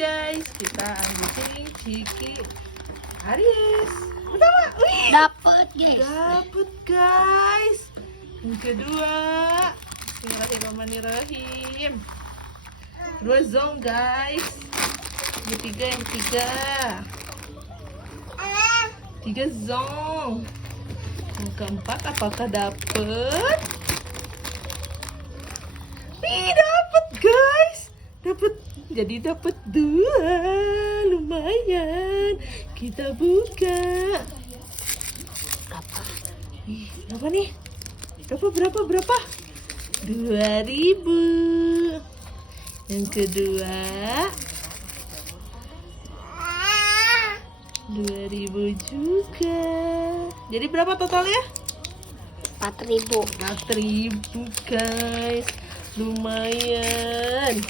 guys, kita unboxing Ciki Aries. Pertama, wih, Dapet guys. dapet guys. Yang kedua, Bismillahirrahmanirrahim. Dua zong guys. Yang ketiga. Tiga zong. Yang keempat, apakah dapet? Wih, dapet guys. Dapat dua, lumayan. Kita buka. Apa? Ih, berapa nih? Berapa? 2.000. Yang kedua 2.000 juga. Jadi berapa totalnya? 4.000. 4.000 guys. Lumayan.